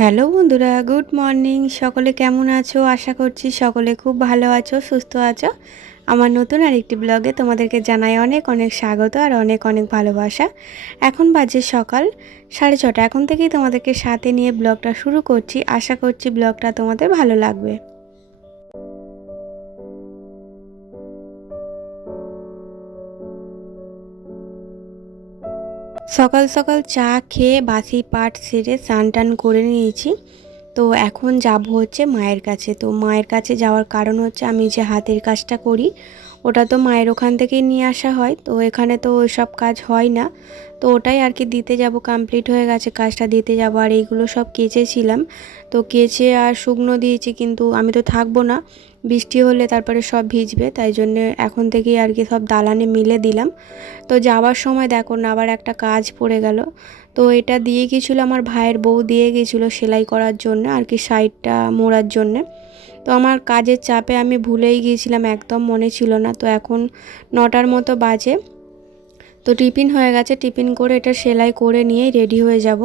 Hello বন্ধুরা, good morning. সকলে কেমন আছো? আশা করছি সকলে খুব ভালো আছো, সুস্থ আছো। আমার নতুন আরেকটি ব্লগে তোমাদেরকে জানাই অনেক অনেক স্বাগত আর অনেক অনেক ভালোবাসা। এখন বাজে সকাল 6:30। এখন থেকেই তোমাদেরকে সাথে নিয়ে ব্লগটা শুরু করছি। আশা করছি ব্লগটা তোমাদের ভালো লাগবে। সকাল সকাল চা খেয়ে বাসি পাট সেরে স্নান টান করে নিয়েছি। তো এখন যাব হচ্ছে মায়ের কাছে। তো মায়ের কাছে যাওয়ার কারণ হচ্ছে আমি যে হাতের কাজটা করি ওটা তো মায়ের ওখান থেকেই নিয়ে আসা হয়। তো এখানে তো ওই সব কাজ হয় না। তো ওটাই আর কি দিতে যাব, কমপ্লিট হয়ে গেছে কাজটা, দিতে যাব। আর এইগুলো সব কেচেছিলাম, তো কেচে আর শুকনো দিয়েছি, কিন্তু আমি তো থাকবো না, বৃষ্টি হলে তারপরে সব ভিজবে, তাই জন্যে এখন থেকেই আর কি সব দালানে মিলে দিলাম। তো যাওয়ার সময় দেখো না আবার একটা কাজ পড়ে গেল। তো এটা দিয়ে গিয়েছিলো, আমার ভাইয়ের বউ দিয়ে গিয়েছিলো সেলাই করার জন্য আর কি, সাইডটা মোড়ার জন্যে। তো আমার কাজের চাপে আমি ভুলেই গিয়েছিলাম, একদম মনে ছিল না। তো এখন 9টার মতো বাজে। তো টিফিন হয়ে গেছে, টিফিন করে এটা সেলাই করে নিয়েই রেডি হয়ে যাব।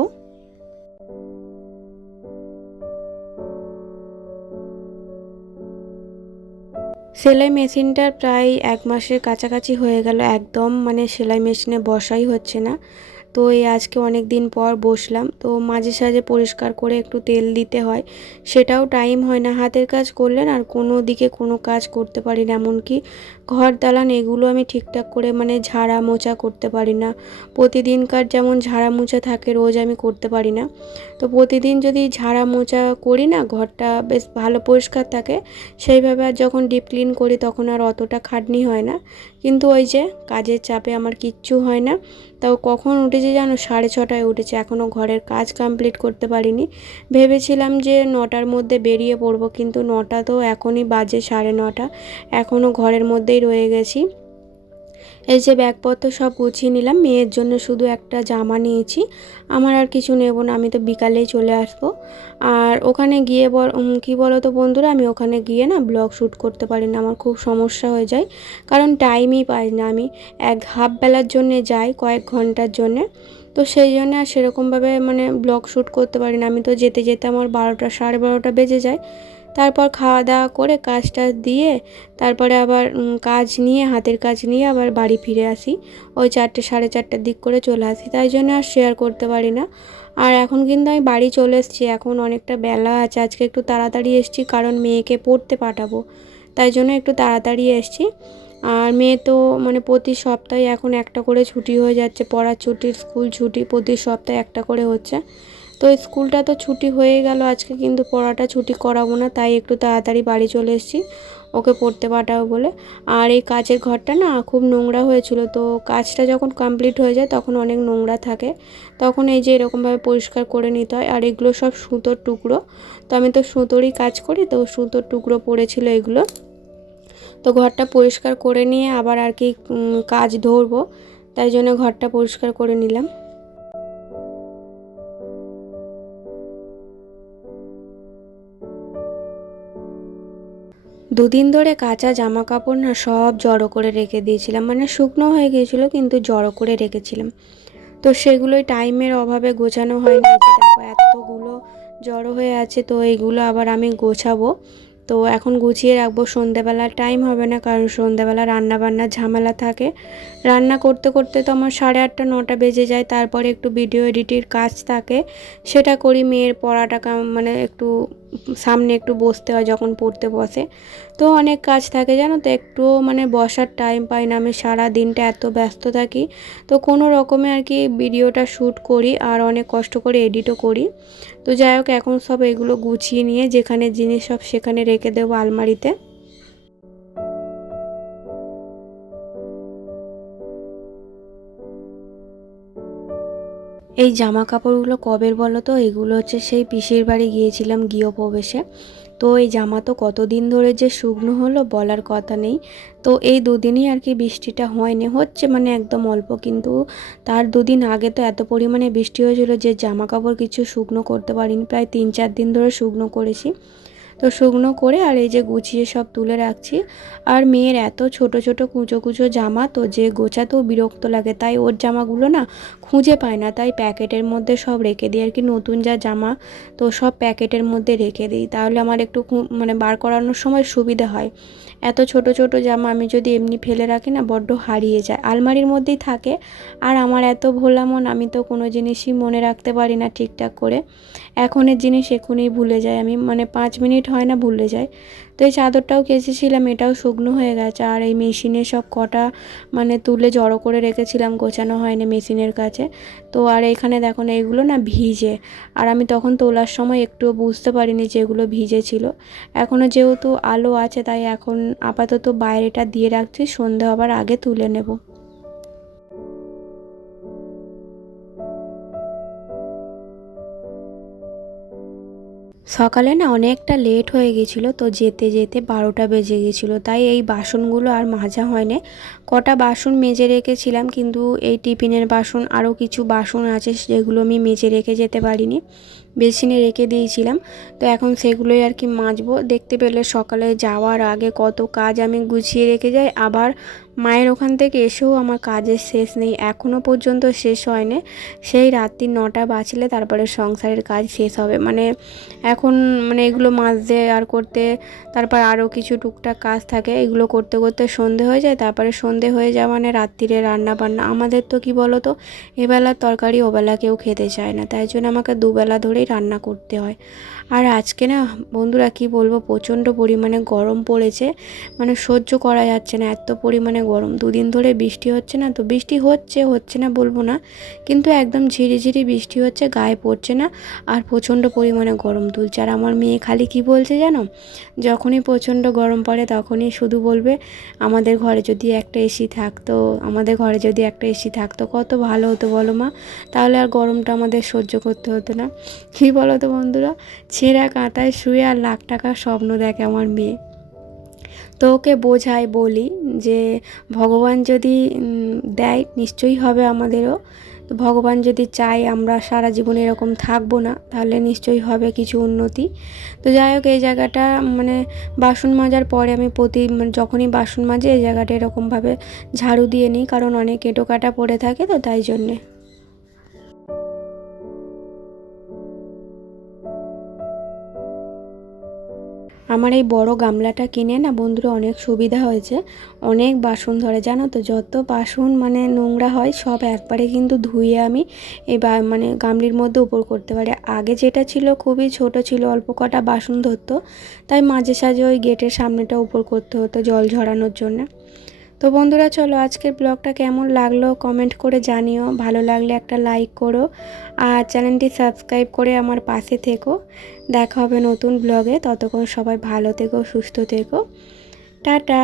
সেলাই মেশিনটার প্রায় 1 মাসের কাছাকাছি হয়ে গেল, একদম মানে সেলাই মেশিনে বসাই হচ্ছে না। তো এই আজকে অনেক দিন পর বসলাম। তো মাঝে সাঝে পরিষ্কার করে একটু তেল দিতে হয়, সেটাও টাইম হয় না। হাতের কাজ করলে না আর কোনো দিকে কোনো কাজ করতে পারি না, এমনকি ঘর দালান এগুলো আমি ঠিকঠাক করে মানে ঝাড়া মোছা করতে পারি না। প্রতিদিনকার যেমন ঝাড়া মোছা থাকে রোজ আমি করতে পারি না। তো প্রতিদিন যদি ঝাড়া মোছা করি না, ঘরটা বেশ ভালো পরিষ্কার থাকে। সেইভাবে আর যখন ডিপ ক্লিন করি তখন আর অতটা খাটনি হয় না। কিন্তু ওই যে কাজের চাপে আমার কিচ্ছু হয় না। তাও কখন উঠেছি জানো? 6:30টায় উঠেছি, এখনও ঘরের কাজ কমপ্লিট করতে পারিনি। ভেবেছিলাম যে 9টার মধ্যে বেরিয়ে পড়বো, কিন্তু 9টা তো এখনই বাজে 9:30। এখনও ঘরের মধ্যেই রয়ে গেছি। এই যে ব্যাগপত্র সব গুছিয়ে নিলাম, মেয়ের জন্য শুধু একটা জামা নিয়েছি, আমার আর কিছু নেব না, আমি তো বিকালেই চলে আসবো। আর ওখানে গিয়ে কী বলো তো বন্ধুরা, আমি ওখানে গিয়ে না ব্লগ শ্যুট করতে পারি না, আমার খুব সমস্যা হয়ে যায়, কারণ টাইমই পাই না। আমি হাফ বেলার জন্যে যাই, কয়েক ঘন্টার জন্যে। তো সেই জন্য আর সেরকমভাবে মানে ব্লগ শ্যুট করতে পারি না। আমি তো যেতে যেতে আমার 12টা 12:30 বেজে যায়। তারপর খাওয়া দাওয়া করে কাজটা দিয়ে তারপরে আবার কাজ নিয়ে, হাতের কাজ নিয়ে আবার বাড়ি ফিরে আসি। ওই 4টে 4:30টার দিক করে চলে আসি, তাই জন্য আর শেয়ার করতে পারি না। আর এখন কিন্তু আমি বাড়ি চলে এসেছি, এখন অনেকটা বেলা আছে। আজকে একটু তাড়াতাড়ি এসেছি, কারণ মেয়েকে পড়তে পাঠাবো, তাই জন্য একটু তাড়াতাড়ি এসেছি। আর মেয়ে তো মানে প্রতি সপ্তাহে এখন একটা করে ছুটি হয়ে যাচ্ছে, পড়ার ছুটি, স্কুল ছুটি প্রতি সপ্তাহে একটা করে হচ্ছে। তো স্কুলটা তো ছুটি হয়ে গেল আজকে, কিন্তু পড়াটা ছুটি করাবো না, তাই একটু তাড়াতাড়ি বাড়ি চলে এসেছি ওকে পড়তে পাঠাবো বলে। আর এই কাজের ঘরটা না খুব নোংরা হয়েছিল, তো কাজটা যখন কমপ্লিট হয়ে যায় তখন অনেক নোংরা থাকে, তখন এই যে এরকমভাবে পরিষ্কার করে নিতে হয়। আর এগুলো সব সুতোর টুকরো, তো আমি তো সুতোরই কাজ করি, তো সুতোর টুকরো পড়েছিল এগুলো। তো ঘরটা পরিষ্কার করে নিয়ে আবার আর কি কাজ ধরবো, তাই জন্য ঘরটা পরিষ্কার করে নিলাম। দুদিন ধরে কাঁচা জামা কাপড় না সব জড়ো করে রেখে দিয়েছিলাম, মানে শুকনো হয়ে গিয়েছিলো কিন্তু জড়ো করে রেখেছিলাম। তো সেগুলোই টাইমের অভাবে গোছানো হয়নি। এই যে দেখো এতগুলো জড়ো হয়ে আছে, তো এইগুলো আবার আমি গোছাবো। তো এখন গুছিয়ে রাখবো, সন্ধেবেলা টাইম হবে না, কারণ সন্ধেবেলা রান্না বান্নার ঝামেলা থাকে। রান্না করতে করতে তো আমার 8:30 9টা বেজে যায়। তারপরে একটু ভিডিও এডিটের কাজ থাকে, সেটা করি। মেয়ের পড়াটা মানে একটু সামনে একটু বসতে হয় যখন পড়তে বসে, তো অনেক কাজ থাকে জানো তো, একটুও মানে বসার টাইম পাই না। আমি সারা দিনটা এত ব্যস্ত থাকি, তো কোনো রকমে আর কি ভিডিওটা শ্যুট করি আর অনেক কষ্ট করে এডিটও করি। তো যাই হোক, এখন সব এগুলো গুছিয়ে নিয়ে যেখানে জিনিস সব সেখানে রেখে দেবো আলমারিতে। এই জামা কাপড়গুলো কবের বলো তো? এগুলো হচ্ছে সেই পিসির বাড়ি গিয়েছিলাম গৃহপ্রবেশে। তো এই জামা তো কতদিন ধরে যে শুকনো হলো বলার কথা নেই। তো এই দুদিনই আর কি বৃষ্টিটা হয়নি, হচ্ছে মানে একদম অল্প, কিন্তু তার দুদিন আগে তো এত পরিমাণে বৃষ্টি হয়েছিল যে জামা কাপড় কিছু শুকনো করতে পারিনি, প্রায় 3 4 দিন ধরে শুকনো করেছি। তো তো শুকনো করে আর এই যে গুছিয়ে সব তুলে রাখছি। আর মেয়ের এত ছোট ছোট কুচো কুচো জামা, তো যে গোছাতেও বিরক্ত লাগে, তাই ওর জামাগুলো না খুঁজে পায় না, তাই প্যাকেটের মধ্যে সব রেখে দিই আর কি। নতুন যা জামা তো সব প্যাকেটের মধ্যে রেখে দিই, তাহলে আমার একটু মানে বার করানোর সময় সুবিধা হয়। এত ছোট ছোট জামা আমি যদি এমনি ফেলে রাখি না, বড্ড হারিয়ে যায়, আলমারির মধ্যেই থাকে। আর আমার এত ভোলা মন, আমি তো কোনো জিনিসই মনে রাখতে পারি না ঠিকঠাক করে। এখনের জিনিস এখনই ভুলে যাই আমি, মানে 5 মিনিট হয় না ভুলে যাই। তো এই চাদরটাও কেচেছিলাম, এটাও শুকনো হয়ে গেছে। আর এই মেশিনে সব কটা মানে তুলে জড়ো করে রেখেছিলাম, গোছানো হয়নি মেশিনের কাছে। তো আর এখানে দেখো না, এগুলো না ভিজে। আর আমি তখন তোলার সময় একটুও বুঝতে পারিনি যে এগুলো ভিজে ছিল। এখনও যেহেতু আলো আছে, তাই এখন আপাতত বাইরেটা দিয়ে রাখছি, সন্ধে হবার আগে তুলে নেব। সকালে না অনেকটা লেট হয়ে গেছিলো, তো যেতে যেতে 12টা বেজে গেছিলো, তাই এই বাসনগুলো আর মাজা হয়নি। কটা বাসন মেজে রেখেছিলাম, কিন্তু এই টিফিনের বাসন আরও কিছু বাসন আছে যেগুলো আমি মেজে রেখে যেতে পারিনি, বেসিনে রেখে দিয়েছিলাম। তো এখন সেগুলোই আর কি মাজবো। দেখতে পেলে সকালে যাওয়ার আগে কত কাজ আমি গুছিয়ে রেখে যাই, আবার মায়ের ওখান থেকে এসেও আমার কাজের শেষ নেই, এখনও পর্যন্ত শেষ হয়নি। সেই রাত্রি 9টা বাজলে তারপরে সংসারের কাজ শেষ হবে। মানে এখন মানে এগুলো মাজতে আর করতে, তারপর আরও কিছু টুকটাক কাজ থাকে, এগুলো করতে করতে সন্ধে হয়ে যায়। তারপরে সন্ধে হয়ে যাওয়া মানে রাত্রিরে রান্না বান্না। আমাদের তো কি বলো তো, এবেলার তরকারি ওবেলা কেউ খেতে চায় না, তাই জন্য আমাকে দুবেলা ধরেই রান্না করতে হয়। আর আজকে না বন্ধুরা কি বলবো, প্রচণ্ড পরিমাণে গরম পড়েছে, মানে সহ্য করা যাচ্ছে না, এত পরিমাণে গরম। 2 দিন ধরে বৃষ্টি হচ্ছে না, তো বৃষ্টি হচ্ছে না বলবো না, কিন্তু একদম ঝিরিঝিরি বৃষ্টি হচ্ছে, গায়ে পড়ছে না। আর প্রচণ্ড পরিমাণে গরম তুলছে। আর আমার মেয়ে খালি কি বলছে জানো, যখনই প্রচণ্ড গরম পড়ে তখনই শুধু বলবে, আমাদের ঘরে যদি একটা এসি থাকতো, আমাদের ঘরে যদি একটা এসি থাকতো কত ভালো হতো বলো মা, তাহলে আর গরমটা আমাদের সহ্য করতে হতো না। কী বলো তো বন্ধুরা, ছেঁড়া কাঁথায় শুয়ে আর লাখ টাকার স্বপ্ন দেখে আমার মেয়ে। তো ওকে বোঝাই, বলি যে ভগবান যদি দেয় নিশ্চয়ই হবে আমাদেরও। তো ভগবান যদি চায় আমরা সারা জীবন এরকম থাকবো না, তাহলে নিশ্চয়ই হবে কিছু উন্নতি। তো যাই হোক, এই জায়গাটা মানে বাসন মাজার পরে আমি মানে যখনই বাসন মাজি এই জায়গাটা এরকমভাবে ঝাড়ু দিয়ে নিই, কারণ অনেক এঁটো কাটা পড়ে থাকে, তো তাই জন্যে। আমার এই বড় গামলাটা কিনে না বন্ধুরা অনেক সুবিধা হয়েছে, অনেক বাসন ধরে জানো তো। যত বাসন মানে নোংরা হয় সব একবারে কিন্তু ধুয়ে আমি এই মানে গামলির মধ্যে উপর করতে পারি। আগে যেটা ছিল খুবই ছোট ছিল, অল্প কটা বাসন ধরতো, তাই মাঝে সাঝে ওই গেটের সামনেটা উপর করতে হতো জল ঝরানোর জন্য। তো বন্ধুরা চলো, আজকের ব্লগটা কেমন লাগলো কমেন্ট করে জানিও, ভালো লাগলে একটা লাইক করো, আর চ্যানেলটি সাবস্ক্রাইব করে আমার পাশে থেকো। দেখা হবে নতুন ব্লগে, ততক্ষণ সবাই ভালো থেকো, সুস্থ থেকো, টাটা।